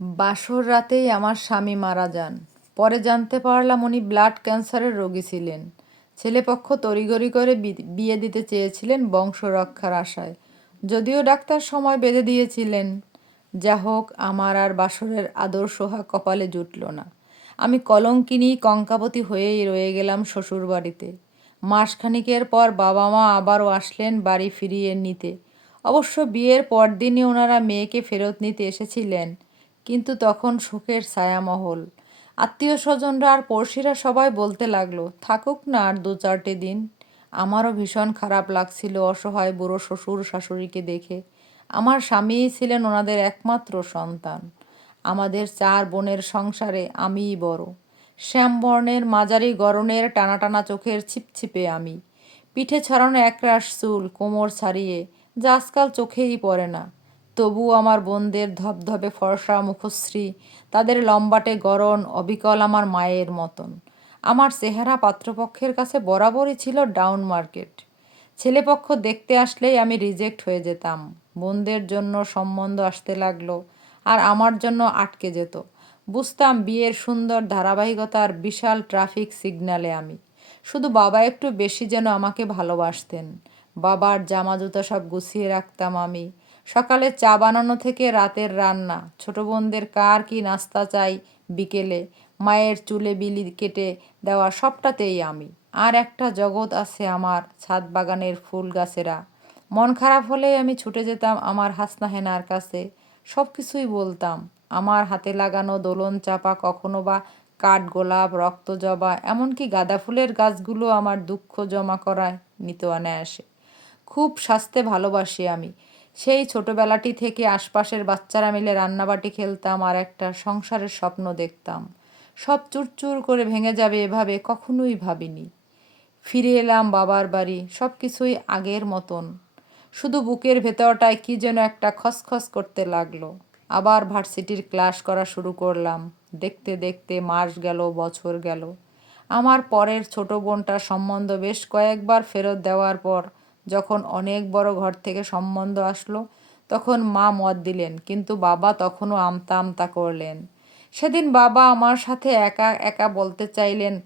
বাসর রাতেই আমার স্বামী মারা যান। পরে জানতে পারলাম উনি ব্লাড ক্যান্সারের রোগী ছিলেন। ছেলেপক্ষ তড়িঘড়ি করে বিয়ে দিতে চেয়েছিলেন বংশ রক্ষার আশায়। যদিও ডাক্তার সময় বেঁধে দিয়েছিলেন। যা হোক, আমার আর বাসরের আদর সোহা কপালে জুটল না। আমি কলঙ্কিনী কঙ্কাবতী হয়েই রয়ে গেলাম শ্বশুর বাড়িতে মাসখানিকের পর বাবা মা আবারও আসলেন বাড়ি ফিরিয়ে নিতে। অবশ্য বিয়ের পরদিনই ওনারা মেয়েকে ফেরত নিতে এসেছিলেন। কিন্তু তখন সুখের ছায়ামহল। আত্মীয় স্বজনরা আর পড়শিরা সবাই বলতে লাগল, থাকুক না আর দু চারটে দিন। আমারও ভীষণ খারাপ লাগছিল অসহায় বুড়ো শ্বশুর শাশুড়িকে দেখে। আমার স্বামীই ছিলেন ওনাদের একমাত্র সন্তান। আমাদের চার বোনের সংসারে আমিই বড়। শ্যামবর্ণের মাঝারি গরনের টানা টানা চোখের ছিপছিপে আমি। পিঠে ছড়ানো একরাশ চুল কোমর ছাড়িয়ে যা আজকাল চোখেই পড়ে না। তবু আমার বোনদের ধবধবে ফর্সা মুখশ্রী, তাদের লম্বাটে গরণ, অবিকল আমার মায়ের মতন। আমার চেহারা পাত্রপক্ষের কাছে বরাবরই ছিল ডাউন মার্কেট। ছেলেপক্ষ দেখতে আসলেই আমি রিজেক্ট হয়ে যেতাম। বোনদের জন্য সম্বন্ধ আসতে লাগল, আর আমার জন্য আটকে যেত। বুঝতাম বিয়ের সুন্দর ধারাবাহিকতার বিশাল ট্রাফিক সিগন্যালে আমি। শুধু বাবা একটু বেশি যেন আমাকে ভালোবাসতেন। বাবার জামা জুতো সব গুছিয়ে রাখতাম আমি। সকালে চা বানানো থেকে রাতের রান্না। ছোট বোনদের কার কি নাস্তা চাই বিকেলে? মায়ের চুলে বিলি কেটে দেওয়া সবটাতেই আমি। আর একটা জগৎ আছে আমার, ছাদ বাগানের ফুল গাছেরা। মন খারাপ হলেই আমি ছুটে যেতাম আমার হাসনা হেনার কাছে। সব কিছুই বলতাম, আমার হাতে লাগানো দোলন চাপা কখনো বা কাঠ গোলাপ, রক্ত জবা, এমনকি গাঁদা ফুলের গাছগুলো আমার দুঃখ জমা করায় নিত আসে খুব স্বাস্থ্যে ভালোবাসি আমি। সেই ছোটবেলাটি থেকে আশপাশের বাচ্চারা মিলে রান্নাবাটি খেলতাম আর একটা সংসারের স্বপ্ন দেখতাম। সব চুরচুর করে ভেঙে যাবে এভাবে কখনোই ভাবিনি। ফিরে এলাম বাবার বাড়ি সব কিছুই আগের মতন। শুধু বুকের ভেতরটায় কি যেন একটা খসখস করতে লাগল। আবার ভার্সিটির ক্লাস করা শুরু করলাম। দেখতে দেখতে মাস গেল, বছর গেল। আমার পরের ছোট বোনটার সম্বন্ধ বেশ কয়েকবার ফেরত দেওয়ার পর যখন অনেক বড় ঘর থেকে সম্বন্ধ আসলো, তখন মা মত দিলেন, কিন্তু বাবা তখনও আমতা আমতা করলেন। সেদিন বাবা আমার সাথে একা একা বলতে চাইলেন,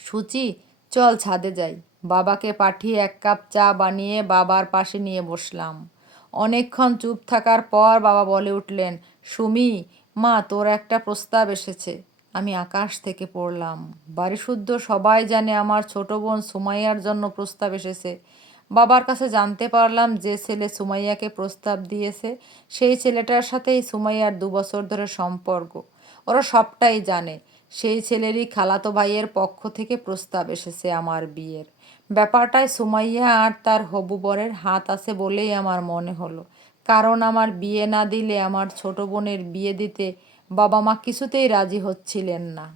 সুচি, চল ছাদে যাই। বাবাকে পাঠিয়ে এক কাপ চা বানিয়ে বাবার পাশে নিয়ে বসলাম। অনেকক্ষণ চুপ থাকার পর বাবা বলে উঠলেন, সুমি, মা, তোর একটা প্রস্তাব এসেছে। আমি আকাশ থেকে পড়লাম। বাড়িশুদ্ধ সবাই জানে আমার ছোট বোন সুমাইয়ার জন্য প্রস্তাব এসেছে। বাবার কাছে জানতে পারলাম যে ছেলে সুমাইয়াকে প্রস্তাব দিয়েছে। সেই ছেলেটার সাথেই সুমাইয়ার দু বছর ধরে সম্পর্ক। ওরা সবটাই জানে। সেই ছেলেরই খালাতো ভাইয়ের পক্ষ থেকে প্রস্তাব এসেছে আমার বিয়ের। ব্যাপারটায় সুমাইয়া আর তার হবু বরের হাত আছে বলেই আমার মনে হলো। কারণ আমার বিয়ে না দিলে আমার ছোট বোনের বিয়ে দিতে বাবা মা কিছুতেই রাজি হচ্ছিলেন না।